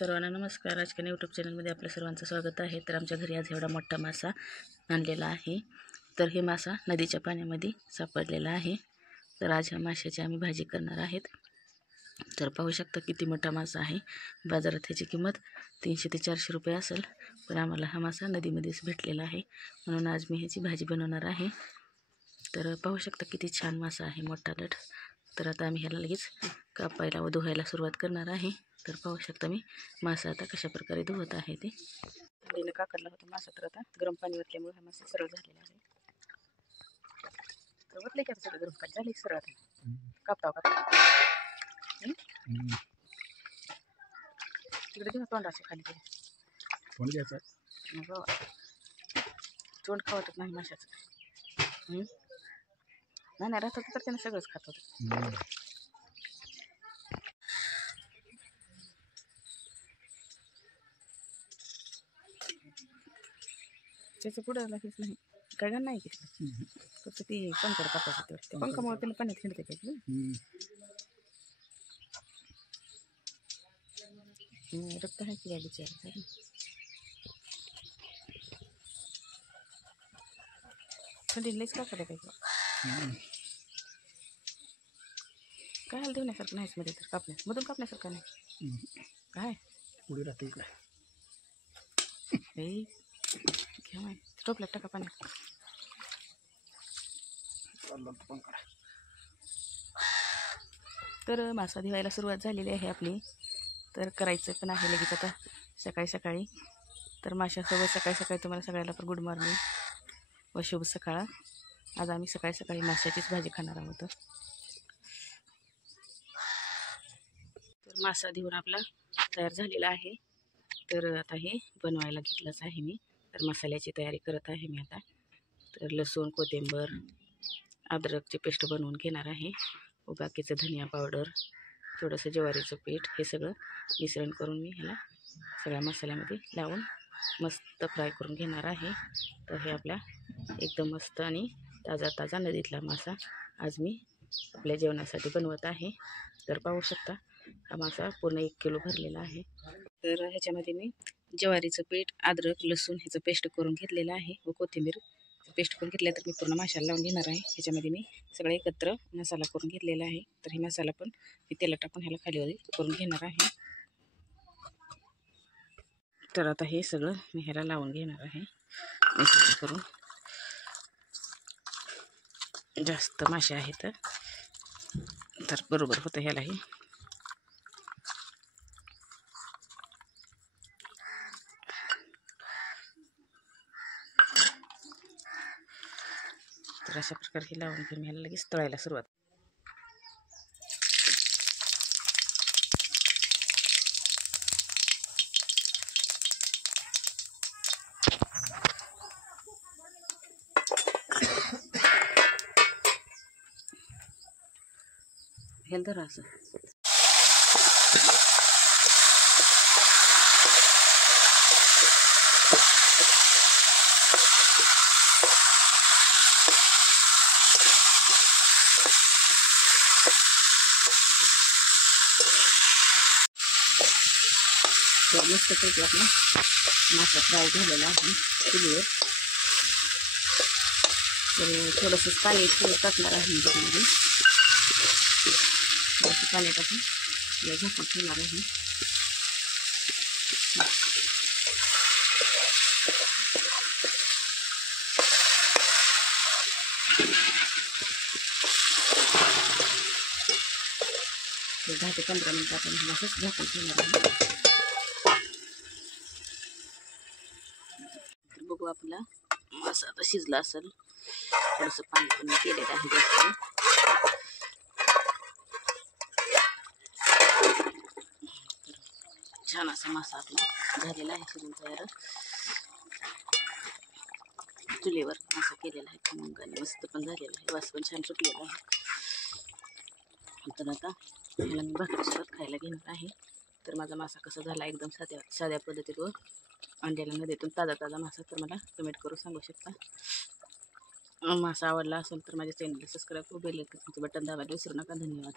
सर्वांना नमस्कार. राजकन्या यूट्यूब चॅनलमध्ये आपल्या सर्वांचं स्वागत आहे. तर आमच्या घरी आज एवढा मोठा मासा आणलेला आहे. तर हे मासा नदीच्या पाण्यामध्ये सापडलेला आहे. तर आज ह्या माशाची आम्ही भाजी करणार आहेत. तर पाहू शकता किती मोठा मासा आहे. बाजारात ह्याची किंमत 300 ते 400 रुपये असेल, पण आम्हाला हा मासा नदीमध्येच भेटलेला आहे, म्हणून आज मी ह्याची भाजी बनवणार आहे. तर पाहू शकता किती छान मासा आहे, मोठा दट. तर आता आम्ही ह्याला लगेच कापायला व धुवायला सुरुवात करणार आहे. तर पाहू शकता मी मासा आता कशा प्रकारे धुवत आहे ते. हळदीनं काकडला होता मासा, तर आता गरम पाणी ओतल्यामुळे हा मासा सरळ झालेला आहे. तर ओतले की आता सगळं गरम पाणी झाले सरळ. आता कापताव का तिकडे देऊ तोंडाचे खाली तरी तोंड घ्यायचं तोंड खावतच नाही माशाचं. नाही नाही राहतात तर त्यानं सगळंच खात होतं. त्याचं पुढं लागेच नाही काय घाण नाही घेतलं, फक्त ती पंखड कापायचं तेवढं. पंखामुळे त्याला पाण्यात हिंडते काय रक्त आहे की बिचारा. थंडी लईच काकडे काय काय हाल ठेवण्यासारखं नाहीच मध्ये. तर मधून कापण्यासारखं नाही काय पुढे राहते इकडे. हे घ्या टोपल्यात टाका पाण्यात. तर मासा धुवायला सुरुवात झालेली आहे आपली. तर करायचं पण आहे लगेच आता सकाळी सकाळी. तर माशासोबत सकाळी सकाळी तुम्हाला सगळ्याला पण गुड मॉर्निंग व शुभ सकाळ. आज आम्ही सकाळी सकाळी माशाचीच भाजी खाणार आहोत. तर मासा धुवून आपला तयार झालेला आहे. तर आता हे बनवायला घेतलंच आहे मी. तर मसाल्याची तयारी करत आहे मी आता. तर लसूण, कोथिंबीर, अद्रकची पेस्ट बनवून घेणार आहे व बाकीचं धनिया पावडर, थोडंसं ज्वारीचं पीठ, हे सगळं मिश्रण करून मी ह्याला सगळ्या मसाल्यामध्ये लावून मस्त फ्राय करून घेणार आहे. तर हे आपल्या एकदम मस्त आणि ताजा ताजा नदीतला मासा आज मी आपल्या जेवणासाठी बनवत आहे. तर पाहू शकता हा मासा पूर्ण 1 किलो भरलेला आहे. तर ह्याच्यामध्ये मी ज्वारीचं पीठ, अद्रक, लसूण ह्याचं पेस्ट करून घेतलेलं आहे व कोथिंबीर पेस्ट करून घेतल्या. तर मी पूर्ण माशाला लावून घेणार आहे. ह्याच्यामध्ये मी सगळं एकत्र मसाला करून घेतलेला आहे. तर हे मसाला पण मी तेलात टाकून ह्याला खाली करून घेणार आहे. तर आता हे सगळं मी ह्याला लावून घेणार आहे मिक्स करून. जास्त मासे आहेत तर बरोबर होतं ह्यालाही. तर अशा प्रकारे हे लावून घेऊन ह्याला लगेच तळायला सुरुवात. हेल धरा असं. मस्त पैकी आपला मासा फ्राय झालेला आहे चुलीवर. तर थोडंसं पाणी टाकणार आहे त्याच्यामध्ये. थोडंसं पाणी टाकून या झाकून ठेवणार आहे. तर 10 ते 15 मिनिटं आपण असंच झाकून ठेवणार आहे. तर बघू आपला मासा आता शिजला असेल. थोडंसं पाणी पण केलेलं आहे जास्त. छान असा मासा आपला झालेला आहे शिजून तयार. चुलीवर मासा केलेला आहे खमंग आणि मस्त पण झालेला आहे. वास पण छान सुटलेला आहे. तर आता ह्याला मी भाकरीसोबत खायला घेणार आहे. तर माझा मासा कसा झाला एकदम साध्या पद्धतीत व अंड्याला नदीतून ताजा ताजा मासा. तर मला कमेंट करून सांगू शकता. मासा आवडला असेल तर माझ्या चॅनलला सबस्क्राईब व बेल आयकॉनचं बटन दाबायला विसरू नका. धन्यवाद.